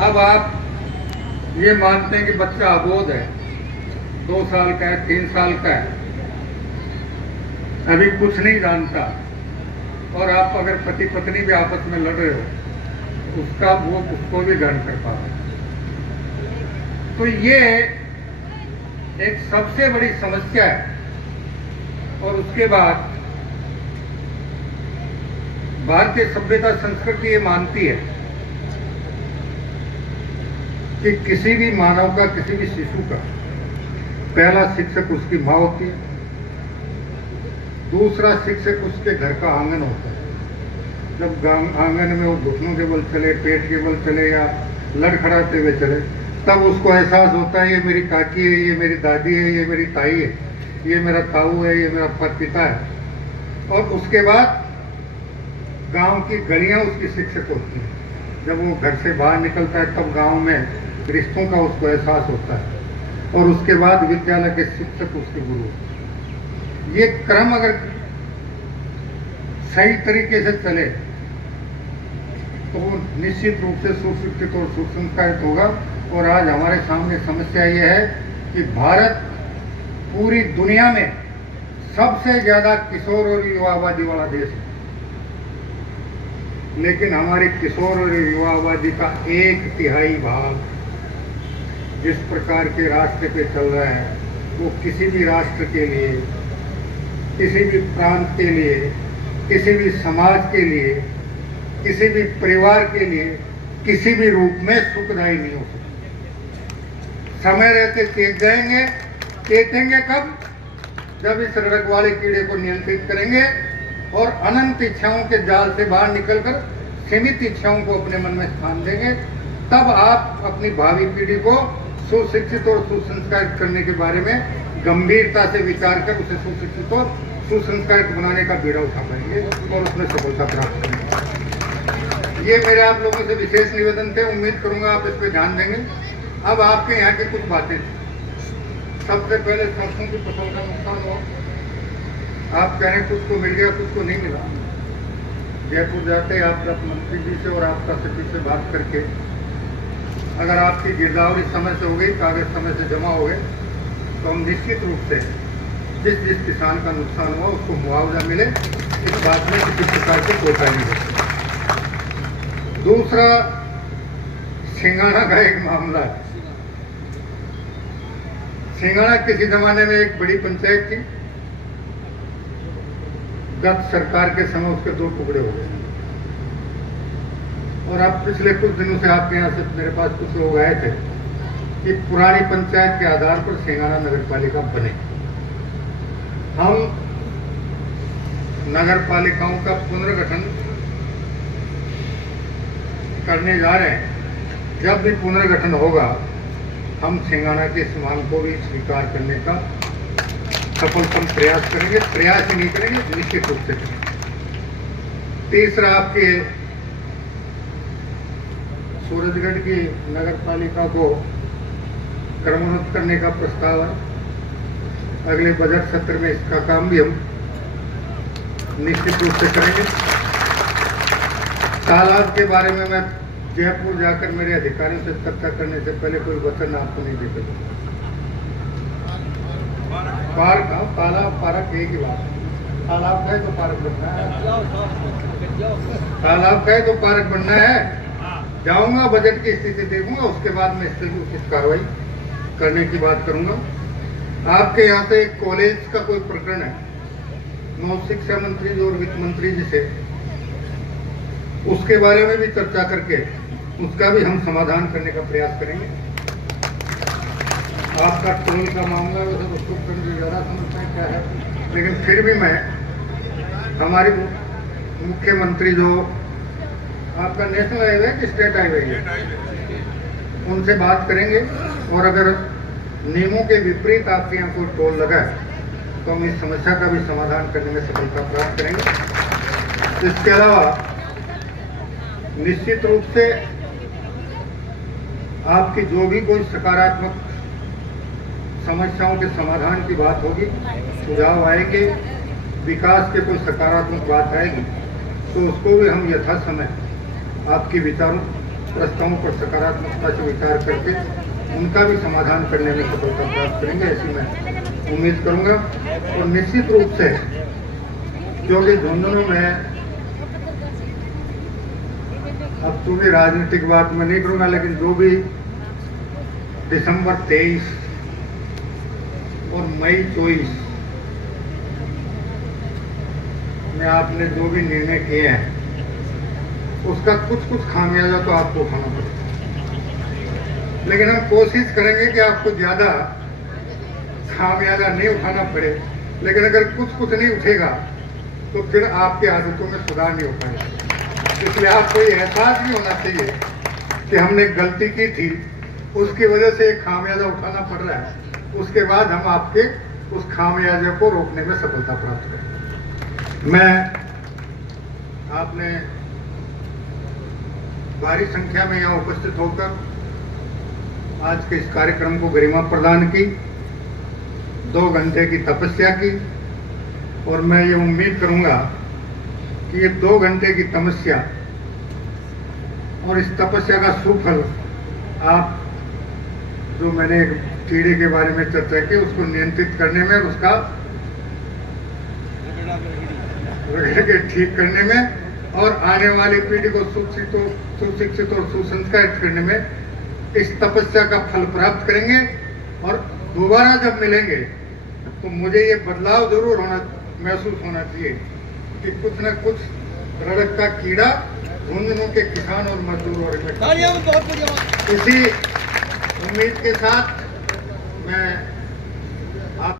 अब आप ये मानते हैं कि बच्चा अबोध है, 2 साल का है, 3 साल का है, अभी कुछ नहीं जानता, और आप अगर पति पत्नी भी आपस में लड़ रहे हो उसका वो उसको भी ग्रहण कर पा रहे। तो ये एक सबसे बड़ी समस्या है। और उसके बाद भारतीय सभ्यता संस्कृति ये मानती है कि किसी भी मानव का, किसी भी शिशु का पहला शिक्षक उसकी माँ होती है, दूसरा शिक्षक उसके घर का आंगन होता है। जब आंगन में वो घुटनों के बल चले, पेट के बल चले या लड़खड़ाते हुए चले, तब उसको एहसास होता है ये मेरी काकी है, ये मेरी दादी है, ये मेरी ताई है, ये मेरा ताऊ है, ये मेरा पिता है। और उसके बाद गांव की गलियां उसकी शिक्षक होती हैं। जब वो घर से बाहर निकलता है तब गांव में रिश्तों का उसको एहसास होता है, और उसके बाद विद्यालय के शिक्षक उसके गुरु। ये क्रम अगर सही तरीके से चले तो वो निश्चित रूप से सुशिक्षित और सुसंस्कारित होगा। और आज हमारे सामने समस्या ये है कि भारत पूरी दुनिया में सबसे ज्यादा किशोर और युवा आबादी वाला देश है, लेकिन हमारे किशोर और युवा आबादी का 1/3 भाग जिस प्रकार के रास्ते पे चल रहा है वो किसी भी राष्ट्र के लिए, किसी भी प्रांत के लिए, किसी भी समाज के लिए, किसी भी परिवार के लिए किसी भी रूप में सुखदायी नहीं हो सकता। समय रहते तेज जाएंगे, चेतेंगे कब? जब इस रखवाले कीड़े को नियंत्रित करेंगे और अनंत इच्छाओं के जाल से बाहर निकलकर सीमित इच्छाओं को अपने मन में स्थान देंगे, तब आप अपनी भावी पीढ़ी को सुशिक्षित और सुसंस्कारित करने के बारे में गंभीरता से विचार कर उसे सुशिक्षित और सुसंस्कारित बनाने का बीड़ा उठा पाएंगे और उसमें सफलता प्राप्त करेंगे। ये मेरे आप लोगों से विशेष निवेदन थे, उम्मीद करूंगा आप इस पर ध्यान देंगे। अब आपके यहाँ की कुछ बातें, सबसे पहले सरसों की फसल का नुकसान हो, आप कह रहे हैं कुछ को मिल गया, कुछ को नहीं मिला। जयपुर जाते आप मंत्री जी से और आपका सचिव से बात करके अगर आपकी गिरदावरी समय से हो गई, कागज समय से जमा हो गए, तो हम निश्चित रूप से जिस जिस किसान का नुकसान हुआ उसको मुआवजा मिले, इस बात में किसी प्रकार से कोताही नहीं होती। दूसरा, सिंघाड़ा का एक मामला है। सिंघाड़ा किसी जमाने में एक बड़ी पंचायत थी, गत सरकार के समय उसके 2 टुकड़े हो गए, और अब पिछले कुछ दिनों से आपके यहाँ से मेरे पास कुछ लोग आए थे कि पुरानी पंचायत के आधार पर सिंघाड़ा नगर पालिका बने। हम नगर पालिकाओं का पुनर्गठन करने जा रहे हैं। जब भी पुनर्गठन होगा हम सिंघाड़ा के इस मांग को भी स्वीकार करने का सफलतम प्रयास करेंगे। प्रयास ही नहीं करेंगे, निश्चित रूप से करेंगे। तीसरा, आपके सूरजगढ़ की नगर पालिका को क्रमोन्नत करने का प्रस्ताव है। अगले बजट सत्र में इसका काम भी हम निश्चित रूप से करेंगे। तालाब के बारे में मैं जयपुर जाकर मेरे अधिकारियों से चर्चा करने से पहले कोई वचन आपको नहीं दे सकता। पार्क, तालाब पार्क एक ही बात है। तालाब का है तो पार्क बनना है, तालाब का है तो पार्क बनना है। जाऊंगा, बजट की स्थिति देखूंगा, उसके बाद मैं इस पर उचित कार्रवाई करने की बात करूंगा। आपके यहाँ से एक कॉलेज का कोई प्रकरण है, नौ शिक्षा मंत्री जी और वित्त मंत्री जी से, उसके बारे में भी चर्चा करके उसका भी हम समाधान करने का प्रयास करेंगे। आपका टोल का मामला वैसे उसको ज़्यादा समझते हैं क्या है, लेकिन फिर भी मैं हमारी मुख्यमंत्री जो आपका नेशनल हाईवे कि स्टेट हाईवे है, उनसे बात करेंगे, और अगर नियमों के विपरीत आपके यहाँ कोई टोल लगा है तो हम इस समस्या का भी समाधान करने में सफलता प्राप्त करेंगे। इसके अलावा निश्चित रूप से आपकी जो भी कोई सकारात्मक समस्याओं के समाधान की बात होगी, सुझाव आएंगे, विकास के कोई सकारात्मक बात आएगी, तो उसको भी हम यथासमय आपके विचारों प्रस्तावों पर सकारात्मकता से विचार करके उनका भी समाधान करने में सफलता प्राप्त करेंगे, ऐसी मैं उम्मीद करूंगा। और निश्चित रूप से क्योंकि झुंझुनू में अब तो भी राजनीतिक बात मैं नहीं करूंगा, लेकिन जो भी दिसंबर 23 और मई 24 में आपने जो भी निर्णय किए हैं उसका कुछ खामियाजा तो आपको उठाना पड़ेगा, लेकिन हम कोशिश करेंगे कि आपको ज्यादा खामियाजा नहीं उठाना पड़े। लेकिन अगर कुछ नहीं उठेगा तो फिर आपकी आदतों में सुधार नहीं हो पाएगा। इसलिए आपको ये एहसास भी होना चाहिए कि हमने गलती की थी, उसकी वजह से एक खामियाजा उठाना पड़ रहा है, उसके बाद हम आपके उस खामियाजे को रोकने में सफलता प्राप्त करें। मैं आपने भारी संख्या में यहाँ उपस्थित होकर आज के इस कार्यक्रम को गरिमा प्रदान की, 2 घंटे की तपस्या की, और मैं ये उम्मीद करूंगा कि ये 2 घंटे की तपस्या और इस तपस्या का सुफल आप जो मैंने एक कीड़े के बारे में चर्चा की उसको नियंत्रित करने में, उसका ठीक करने में और आने वाली पीढ़ी को सुशिक्षित और सुसंस्कारित करने में इस तपस्या का फल प्राप्त करेंगे। और दोबारा जब मिलेंगे तो मुझे ये बदलाव जरूर महसूस होना चाहिए कि कुछ न कुछ रड़क का कीड़ा झुंझुनू के किसान और मजदूर और इसी उम्मीद के साथ मैं